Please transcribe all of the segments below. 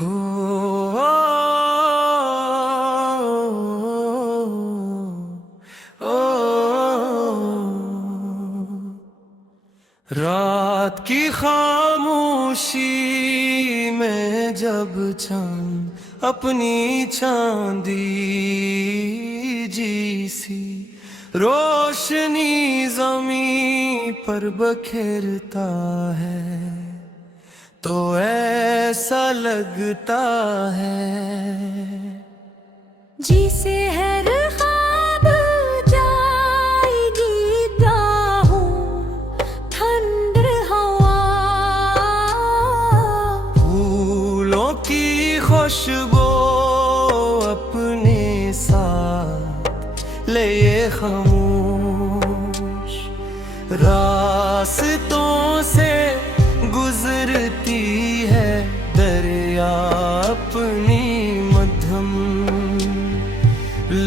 हो रात की खामोशी में जब चांद अपनी चांदी जी रोशनी ज़मीं पर बखेरता है तो ऐसा लगता है जिसे हर ख्वाब जाएगी राहों ठंड हवा फूलों की खुशबू अपने साथ ले ये खामोश रास्तों से गुजरती है दरिया अपनी मध्यम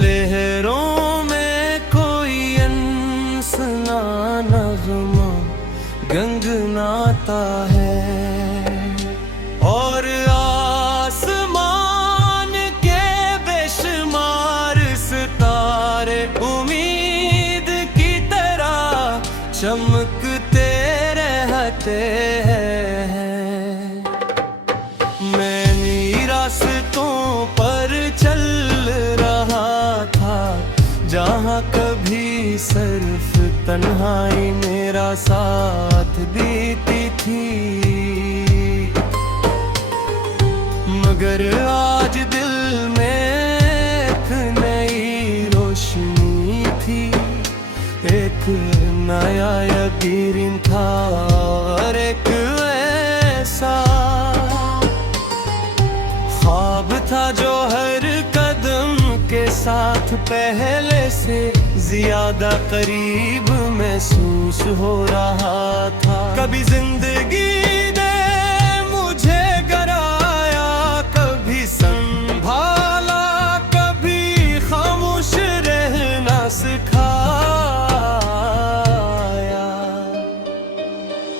लहरों में कोई अनसुना नगमा गंगनाता है और आसमान के बेशुमार सितारे उम्मीद की तरह चमकते रहते हैं। मैं रास्तों पर चल रहा था जहाँ कभी सिर्फ तन्हाई मेरा साथ देती थी, मगर आज दिल में एक नई रोशनी थी, एक नया यकीन था और एक ऐसा ख्वाब था जो हर कदम के साथ पहले से ज्यादा करीब महसूस हो रहा था। कभी जिंदगी ने मुझे गराया, कभी संभाला, कभी खामोश रहना सिखाया,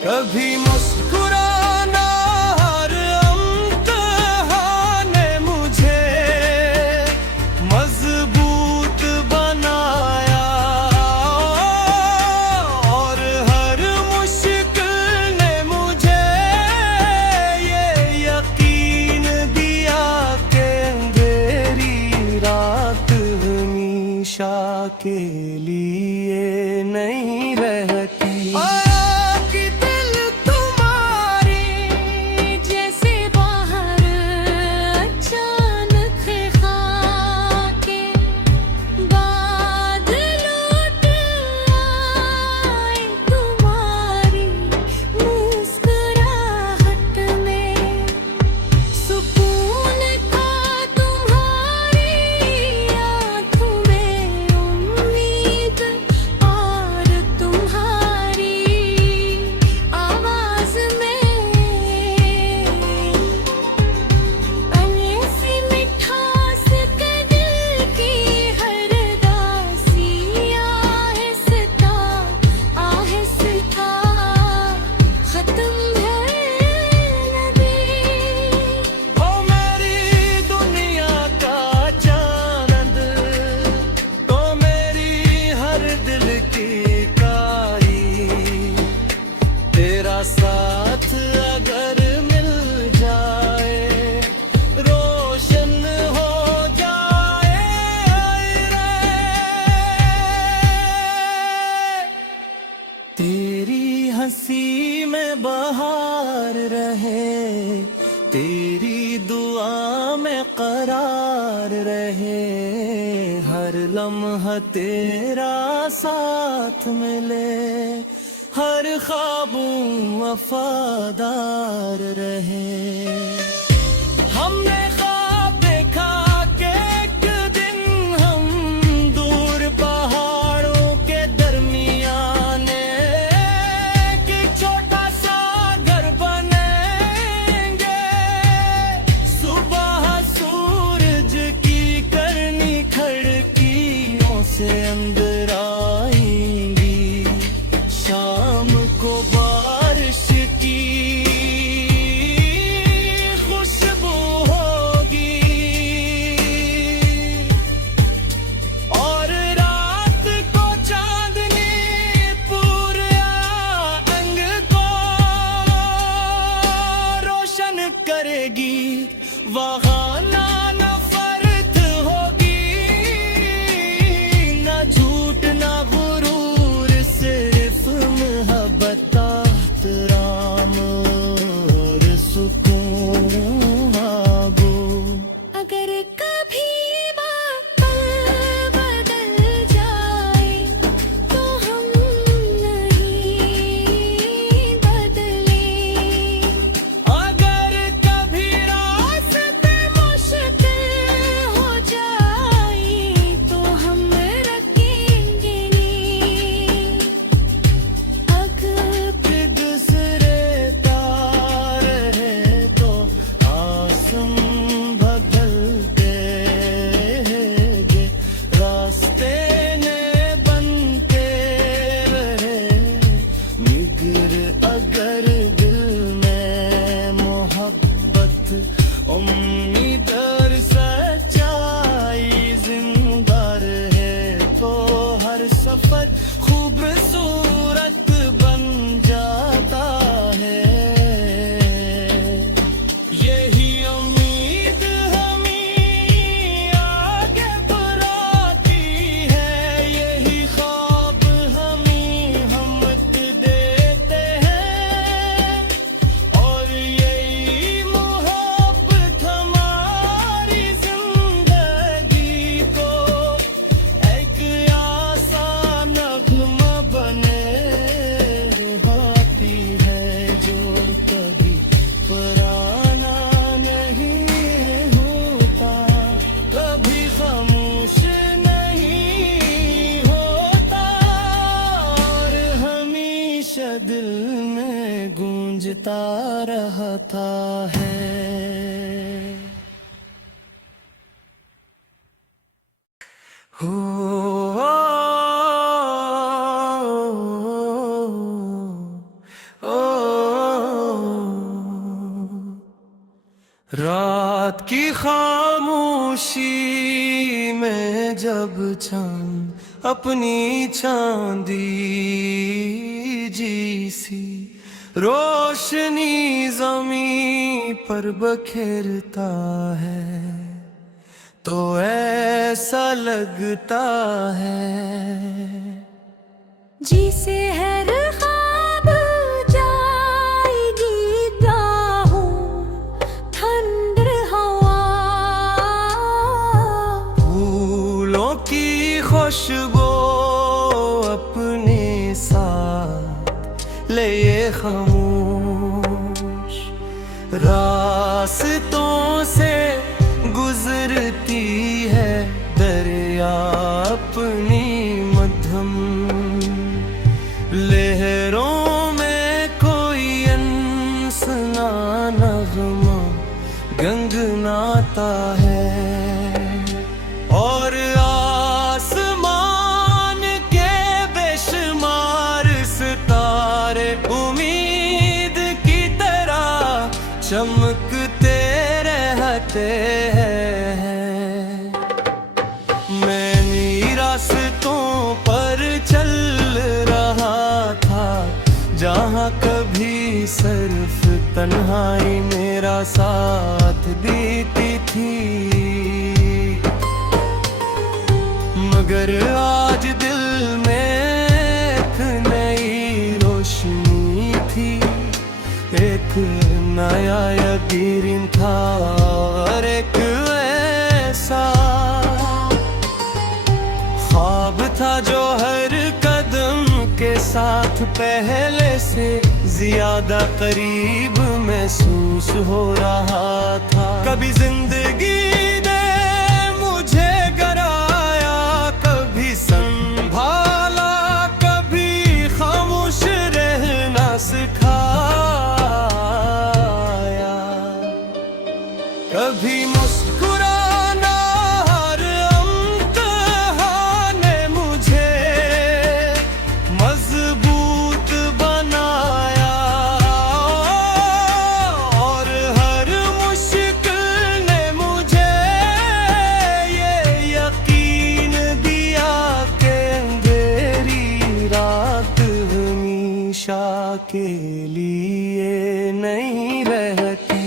कभी मुस्कुराना हर इम्तिहान ने मुझे मजबूत बनाया और हर मुश्किल ने मुझे ये यकीन दिया कि अंधेरी रात हमेशा के लिए नहीं रहती। साथ अगर मिल जाए रोशन हो जाए तेरी हंसी में बहार रहे, तेरी दुआ में करार रहे, हर लम्हा तेरा साथ मिले, हर ख्वाबों वफादार रहे। हमने ख्वाब देखा कि एक दिन हम दूर पहाड़ों के दरमियान एक छोटा सा घर बनेंगे, सुबह सूरज की करनी खिड़कियों से अंदर आएंगी, शाम को बारिश की करेगी, वहाँ ना नफरत होगी, ना झूठ ना गुरूर, सिर्फ मोहब्बत एहतराम और सुकून आगो। अगर कभी माहौल बदल जाए तो हम नहीं बदले, अगर कभी रास्ते मुश्किल हो जाए तो हम रखेंगे नहीं। अगर दूसरे तार है तो आसम बदलते हैं, रास्ते ने बनते रहे निगर। अगर दिल में मोहब्बत, उम्मीद और सच्चाई जिंदा रहे तो हर सफर खूबसूरत बन जाता है। यही उम्मीद हमें आगे बढ़ाती है, यही ख्वाब हमें हिम्मत देते हैं, और यही मोहब्बत हमारी जिंदगी को एक आसान नगमा बने आती है, जो कभी पुराना नहीं होता, कभी खामोश नहीं होता, और हमेशा दिल में गूंजता रहता है। हो रात की खामोशी में जब चांद अपनी चांदी जैसी रोशनी ज़मीं पर बखेरता है, तो ऐसा लगता है जिसे हर ख्वाब जाएगी दाहों ठंड हवा, फूलों की खुशबू अपने साथ ले ये खामोश रास्तों से गुजरती है दरिया अपनी मध्यम लहरों में, कोई अनसुना नगमा गंगनाता है, और आसमान के बेशुमार सितारे उम्मीद की तरह चमकते रहते हैं। मैं रास्तों पर चल रहा था, जहाँ कभी सिर्फ तन्हाई मेरा साथ देती थी, मगर आज दिल में एक नई रोशनी थी, एक नया यकीन था, और एक ऐसा ख्वाब था जो हर कदम के साथ पहले से ज्यादा करीब महसूस हो रहा था। कभी जिंदगी ने मुझे गराया, कभी संभाला, कभी खामोश रहना सिखाया, कभी मुस्कुराना, हर इम्तिहान ने मुझे मजबूत बनाया, और हर मुश्किल ने मुझे ये यकीन दिया कि अंधेरी रात हमेशा के लिए नहीं रहती।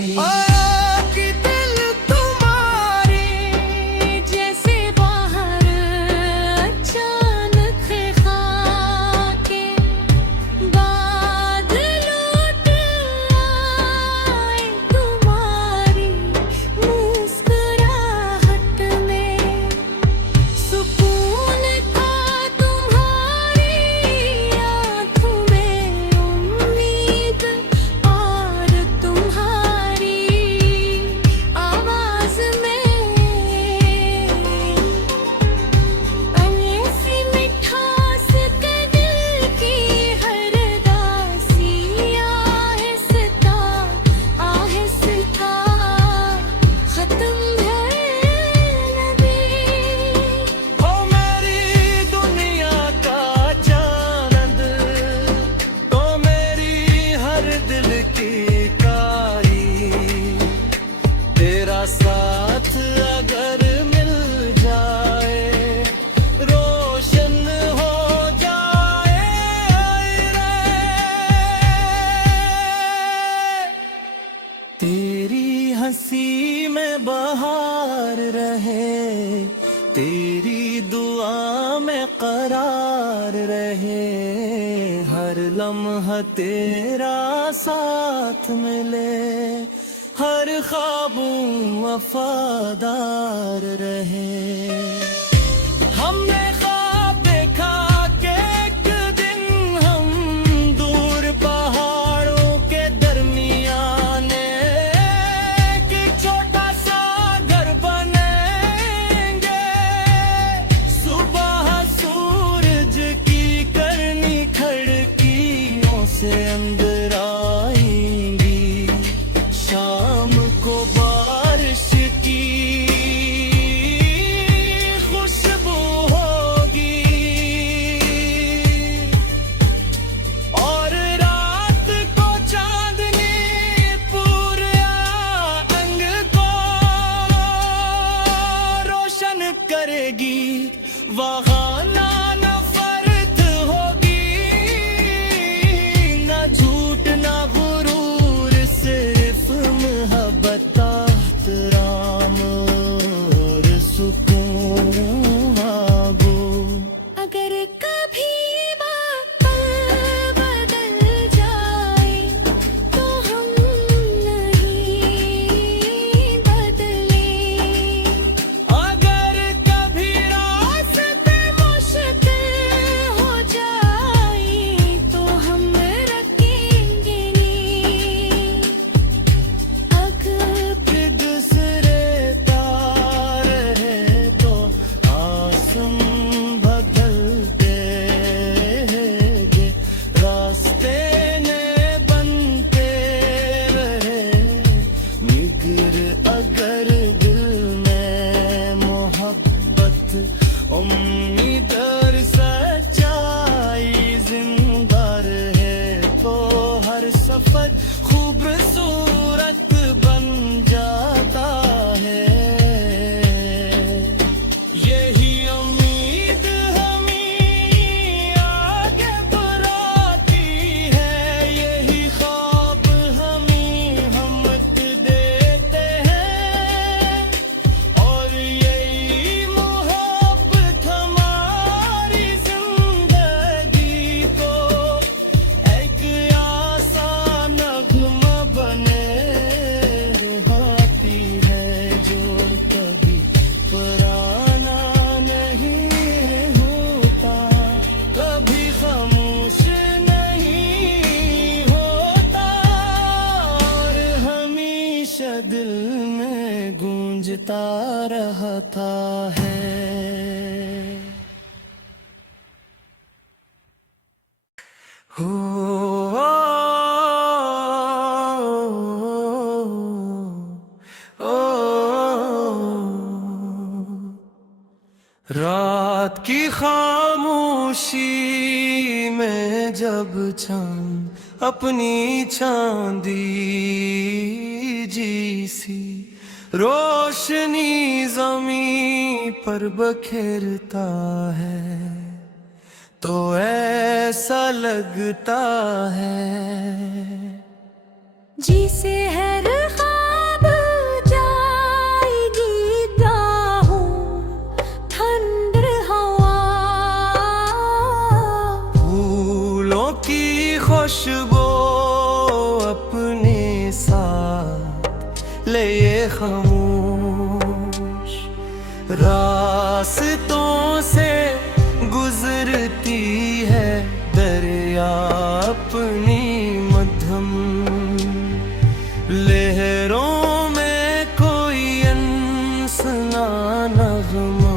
साथ अगर मिल जाए, रोशन हो जाए रे। तेरी हंसी में बहार रहे, तेरी दुआ में करार रहे, हर लम्हा तेरा साथ मिले, हर ख्वाबों वफादार रहे। हमने ख्वाब देखा कि एक दिन हम दूर पहाड़ों के दरमियान एक छोटा सा घर बनेंगे, सुबह सूरज की करनी खिड़कियों से अंदर आएंगी, शाम को बारिश की खुशबू होगी, और रात को चांदनी पूरे अंग को रोशन करेगी। वहाँ ना नफरत होगी, ना झूठ ना गुरूर, सिर्फ मोहब्बत, एहतराम और सुकून आगो। अगर कभी बातें बदल जाए तो हम नहीं बदले, अगर कभी रास्ते मुश्किल हो जाए तो हम रखेंगे नहीं। अगर दूसरे तार है तो आसम बदलते हैं, रास्ते ने बनते रहे मिगर, अगर दिल में मोहब्बत, उम्मीद और सच्चाई जिंदा रहे, तो हर सफर खूबसूरत बन जाता है। यही उम्मीद हमें आगे बढ़ाती है, यही ख्वाब हमें हिम्मत देते हैं, और यही मोहब्बत हमारी जिंदगी को एक आसान नगमा बने गाती है, जो कभी पुराना नहीं होता, कभी खामोश नहीं होता, और हमेशा दिल में गूंजता रहता है। हो रात की खामोशी में जब चांद अपनी चांदी जैसी रोशनी ज़मीं पर बखेरता है, तो ऐसा लगता है जिसे हर ख्वाब जाएगी बाहों, ठंड हवा, फूलों की खुशबू अपने साथ ले खामोश, रास्तों से गुजरती है दरिया अपनी मध्यम लहरों में, कोई अनसुना नगमा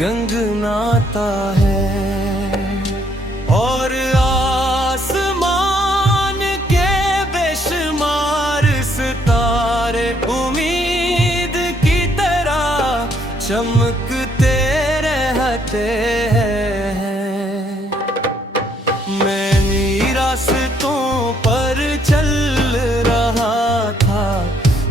गंगनाता है, और आसमान के बेशुमार सितारे उम्मीद की तरह चमकते रहते हैं। रास्तों पर चल रहा था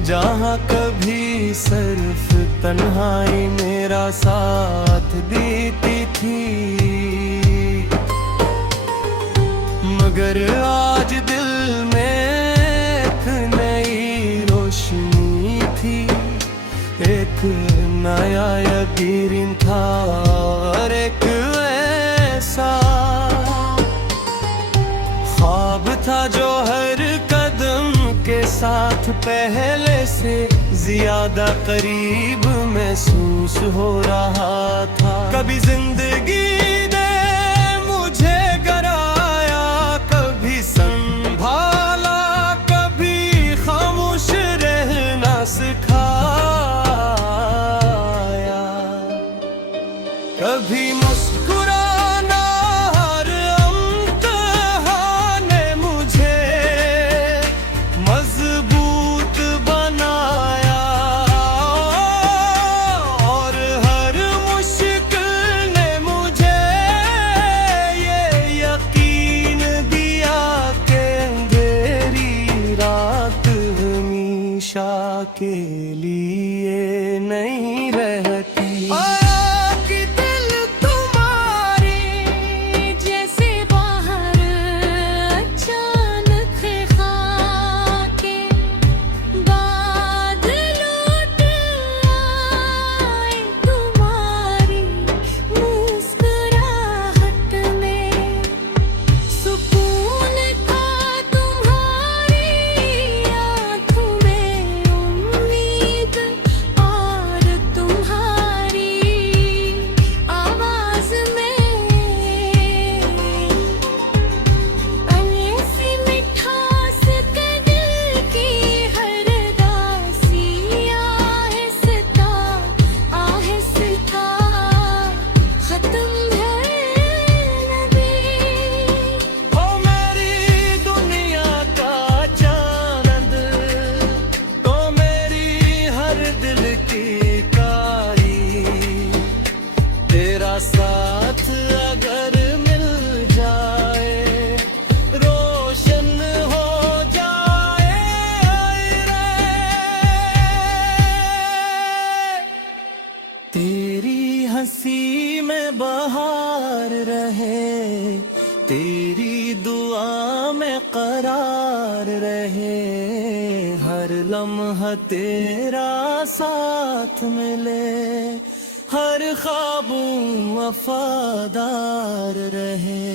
जहाँ जहाँ कभी सिर्फ तन्हाई मेरा साथ देती थी, मगर आज दिल में एक नई रोशनी थी, एक नया यकीन था और एक ऐसा ख्वाब था जो हर कदम के साथ पहले से ज्यादा करीब महसूस हो रहा था। कभी जिंदगी ने मुझे गिराया, कभी संभाला, कभी खामोश रहना सिखाया, कभी मुस्कुराना हर इम्तिहान ने मुझे मजबूत बनाया, और हर मुश्किल ने मुझे ये यकीन दिया कि अंधेरी रात हमेशा के लिए नहीं रहती। जैसे बाहर अचानक खाके बादल लौट आए, तुम्हारी मुस्कुराहट में सुकून था, तुम्हारी आँखों में उम्मीद, और तुम्हारी आवाज में ऐसी मिठास के दिल की हर दासी आहिस्ता आहिस्ता खत्म होने लगी। ओ मेरी दुनिया का चांद, तो मेरी हर दिल की कारी, तेरा साथ अगर मिल जाए रोशन हो जाए रे। तेरी हंसी में बहार रहे, तेरी दुआ में करार रहे, हर लम्हा तेरा साथ मिले, हर ख्वाबों वफादार रहे।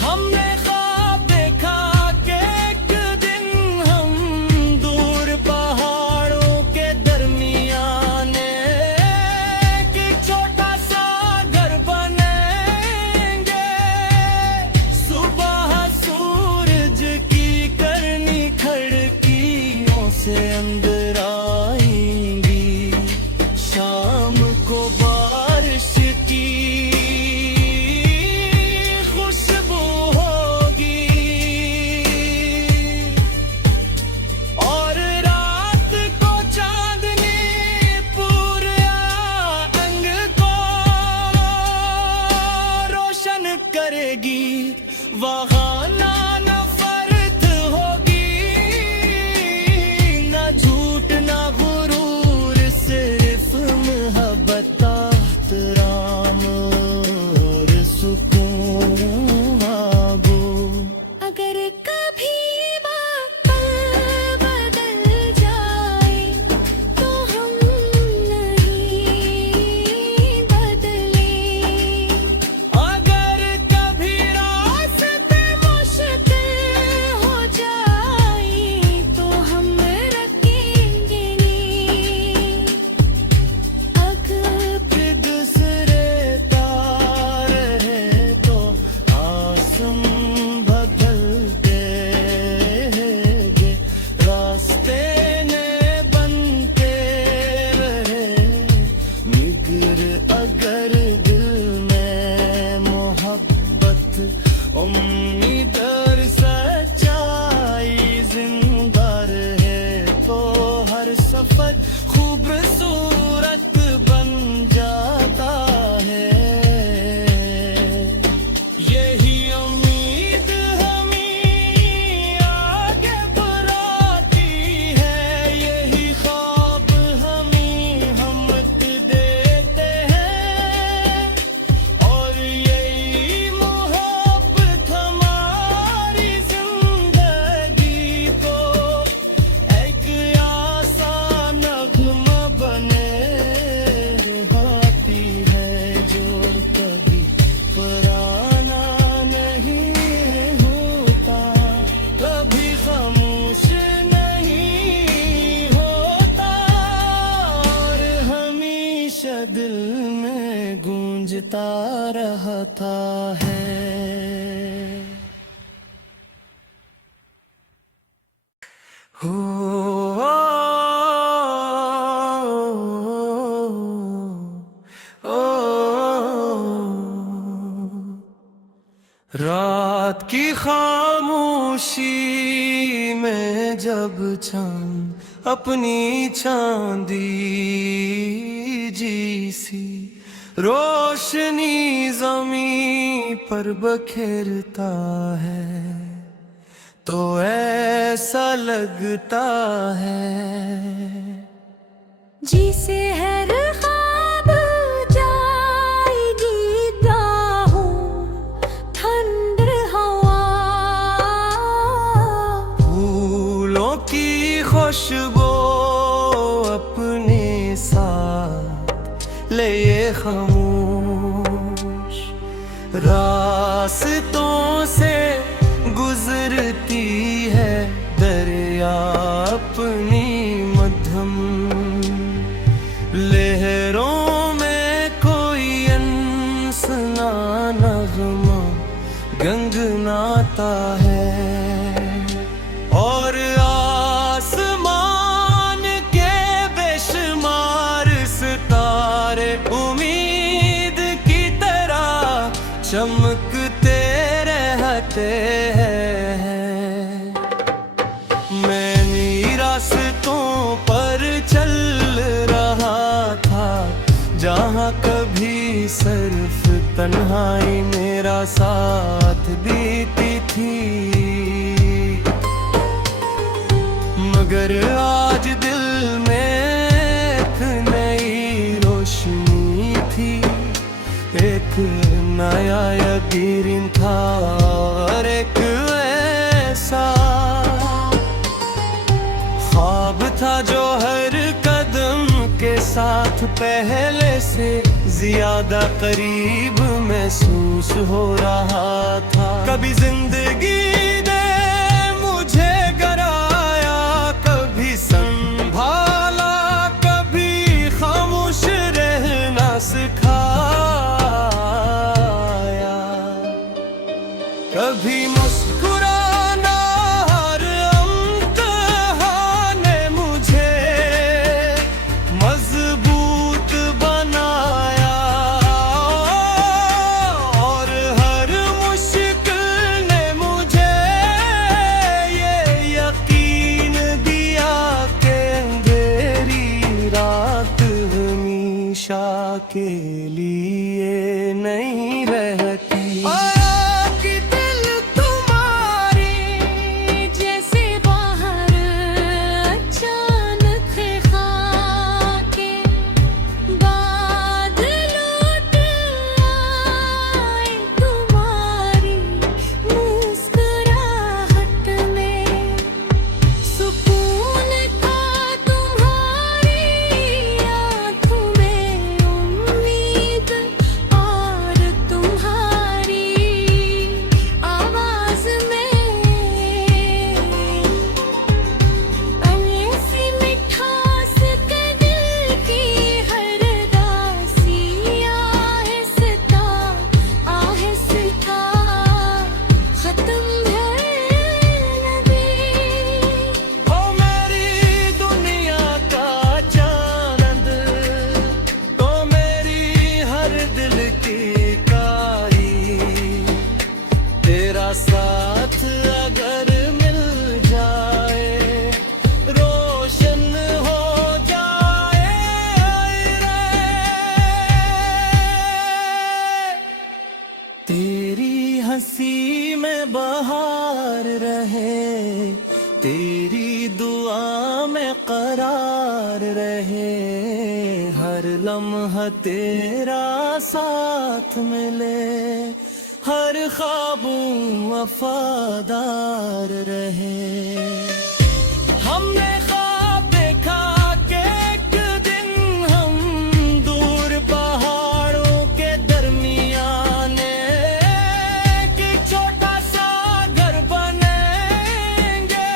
हमने ख्वाब देखा कि एक दिन हम दूर पहाड़ों के दरमियान एक छोटा सा घर बनेंगे, सुबह सूरज की करनी खिड़कियों से अंदर आएंगी, शाम को बारिश की खुशबू होगी, और रात को चांदनी पूरे अंग को रोशन करेगी, वहाँ ना नफरत होगी, ना झूठ ना गुरूर, सिर्फ मोहब्बत, एहतराम और सुकून आगो। अगर कभी वक्त बदल जाए तो हम नहीं बदले, अगर कभी रास्ते मुश्किल हो जाए तो हम रखेंगे नहीं, अगर एक दूसरे तार है तो आसम बदलते हैं, रास्ते ने बनते रहे निगर, अगर दिल में मोहब्बत, उम्मीद और सच्चाई जिंदा रहे, तो हर सफर खूबसूरत बन जाता है। यही उम्मीद हमें आगे बढ़ाती है, गूंजता रहता है। हो रात की खामोशी में जब चांद अपनी चांदी जी रोशनी ज़मीं पर बखेरता है तो ऐसा लगता है जिसे हर ख्वाब जाएगी बाहों ठंड हवा फूलों की खुशबू अपने साथ ले ये खामोश रास्तों से गुजरती है दरिया अपनी मध्यम लहरों में कोई अनसुना नगमा गंगनाता है और आसमान के बेशुमार सितारे उम्मीद की तरह चमकते रहते हैं। मैं रास्तों पर चल रहा था जहाँ कभी सिर्फ तन्हाई मेरा साथ देती थी मगर आज दिल में एक नई रोशनी थी एक नया यकीन था और एक ऐसा ख्वाब था जो हर कदम के साथ पहले से ज्यादा करीब महसूस हो रहा था। कभी जिंदगी ने मुझे गराया कभी संभाला कभी खामोश रहना सिखाया कभी मुस्कुराना हर इम्तिहान ने मुझे मजबूत बनाया और हर मुश्किल ने मुझे ये यकीन दिया कि अंधेरी रात हमेशा के लिए नहीं रहती। जैसे बाहर अचानक खाके बादलों पे आए तुम्हारी मुस्कुराहट में सुकून था तुम्हारी आँखों में उम्मीद और तुम्हारी आवाज में ऐसी मिठास के दिल की हर दासी आहिस्ता आहिस्ता खत्म है नबी। ओ मेरी दुनिया का चांद तो मेरी हर दिल की कारी तेरा साथ अगर मिल जाए रोशन हो जाए रे। तेरी हंसी में बहार रहे तेरी दुआ में करार रहे हर लम्हा तेरा साथ मिले हर ख्वाबों वफादार रहे। हमने ख्वाब देखा कि एक दिन हम दूर पहाड़ों के दरमियान एक छोटा सा घर बनेंगे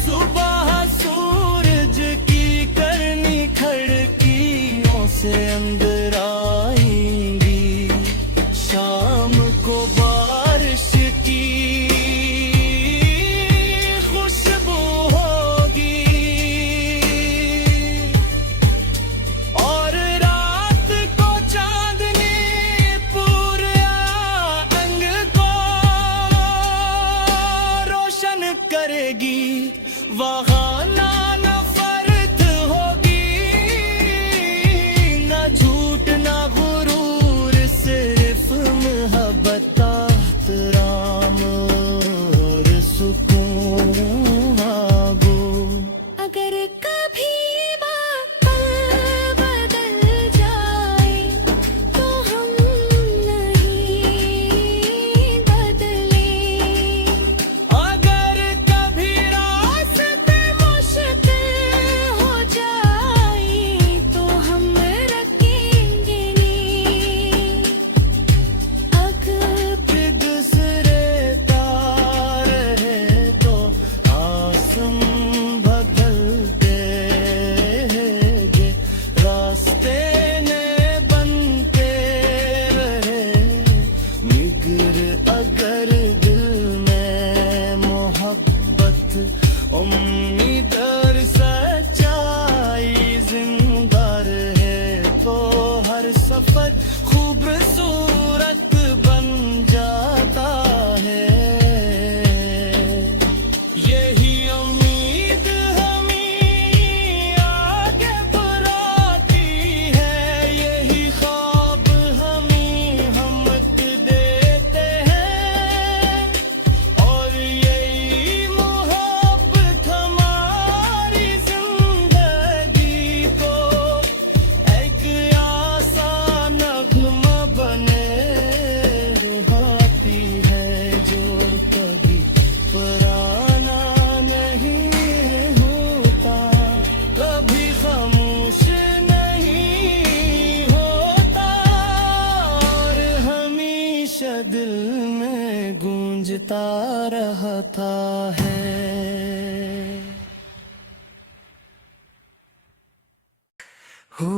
सुबह सूरज की करनी खिड़कियों से अंदर आई गूंजता रहता है। हो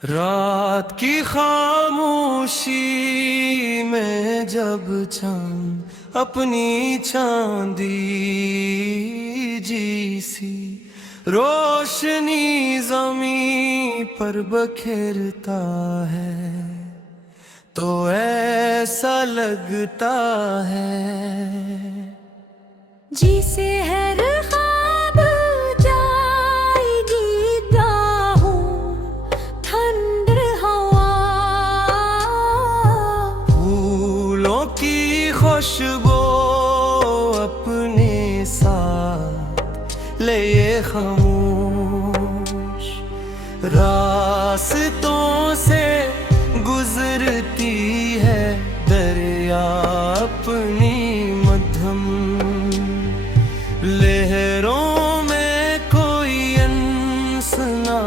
रात की खामोशी में जब चांद अपनी चांदी जैसी रोशनी ज़मीं पर बखेरता है, तो ऐसा लगता है जिसे हर ख्वाब जाएगी दाहों ठंड हवा। फूलों की खुशबू अपने साथ ले ये खामोश रास्तों से गुजरती है दरिया अपनी मध्यम लहरों में कोई अनसुना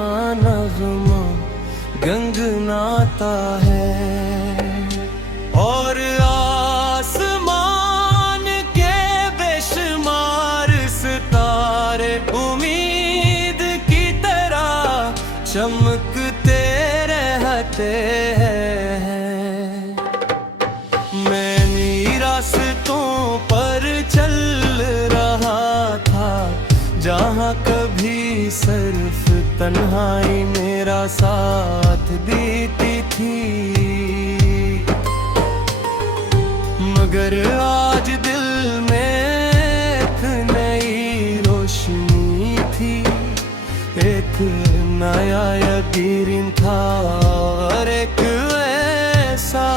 नगमा गंगनाता है, और आसमान के बेशुमार सितारे उम्मीद की तरह चमकते रहते हैं। मैं रास्तों पर चल रहा था जहाँ कभी सिर्फ तन्हाई मेरा साथ देती थी, मगर आज दिल में एक नई रोशनी थी, एक नया यकीन था और एक ऐसा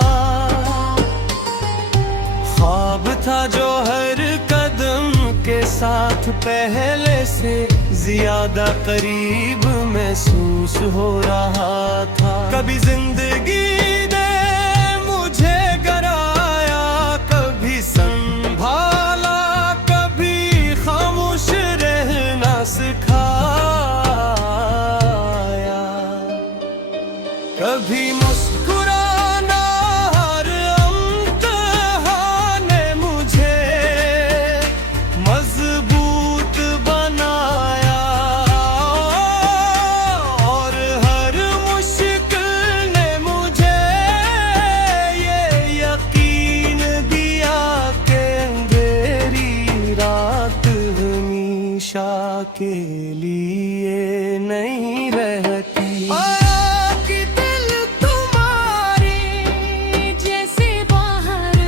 ख्वाब था जो हर कदम के साथ पहले से ज्यादा करीब महसूस हो रहा था। कभी जिंदगी ने मुझे गराया, कभी संभाला, कभी खामोश रहना सिखाया, कभी मुस्कुराना हर इम्तिहान ने मुझे मजबूत बनाया, और हर मुश्किल ने मुझे ये यकीन दिया कि अंधेरी रात हमेशा के लिए नहीं रहती। जैसे बाहर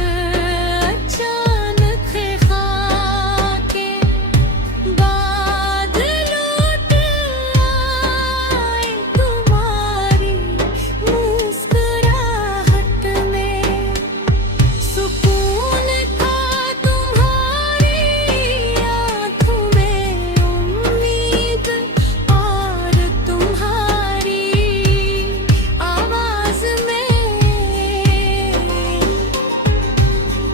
अचानक खाके बादलों पे आए, तुम्हारी मुस्कुराहट में सुकून था, तुम्हारी आँखों में उम्मीद, और तुम्हारी आवाज में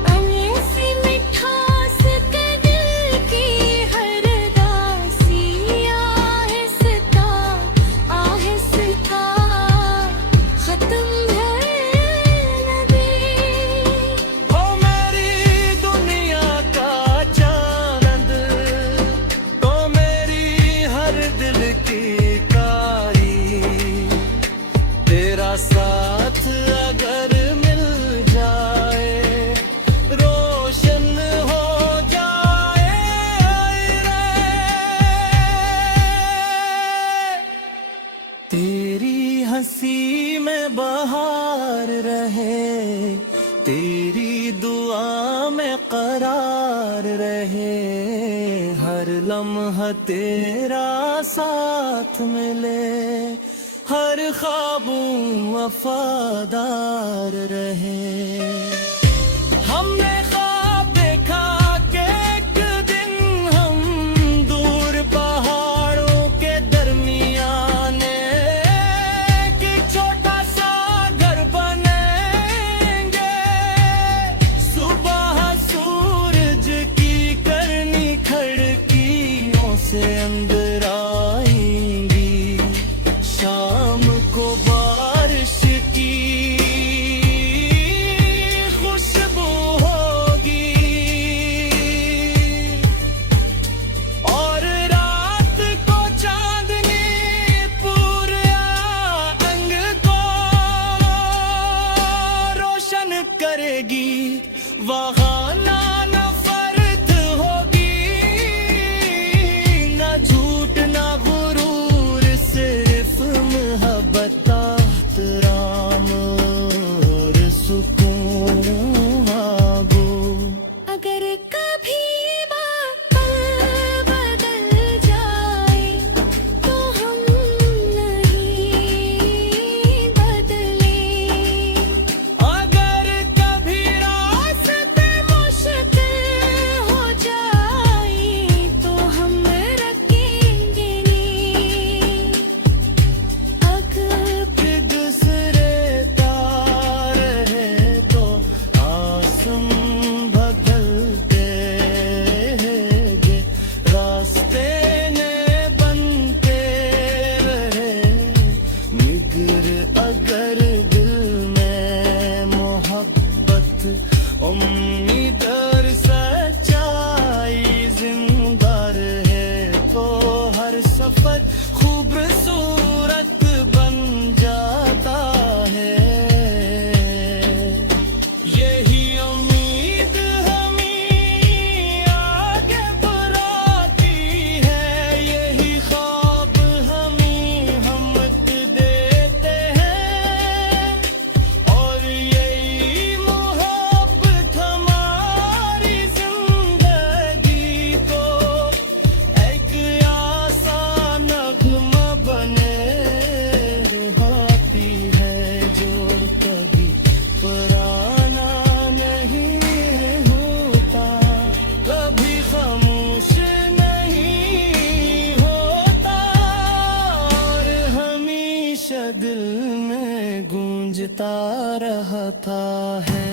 ऐसी मिठास के दिल की हर दासी आहिस्ता आहिस्ता खत्म है नबी। ओ मेरी दुनिया का चांद, तो मेरी हर दिल की कारी, तेरा साथ अगर मिल जाए रोशन हो जाए रे। तेरी हंसी में बहार रहे, तेरी दुआ में करार रहे, हर लम्हा तेरा साथ मिले, हर ख्वाबों वफादार रहे। हमने ख्वाब देखा कि एक दिन हम दूर पहाड़ों के दरमियान एक छोटा सा घर बनेंगे, सुबह सूरज की करनी खिड़कियों से अंदर आई करेगी वहाँ ना नफरत होगी, ना झूठ ना गुरूर, सिर्फ मोहब्बत एहतराम और सुकून मांगो। अगर कभी बातें बदल जाए तो हम नहीं बदले। अगर कभी रास्ते मुश्किल हो जाए तो हम रखेंगे नहीं। अगर कि दूसरे तार है तो आसम बदलते हैंगे, रास्ते ने बनते रहे निगर। अगर दिल में मोहब्बत उम्मीद और सच्चाई जिंदा रहे तो हर सफर खूबसूरत बन जाता है। यही उम्मीद हमें आगे बढ़ाती है, यही ख्वाब हमें हिम्मत देते हैं, और यही मोहब्बत हमारी जिंदगी को एक आसान नगमा बने रहती है, जो कभी पुराना नहीं होता, कभी खामोश नहीं होता, और हमेशा दिल में गूंजता रहता है।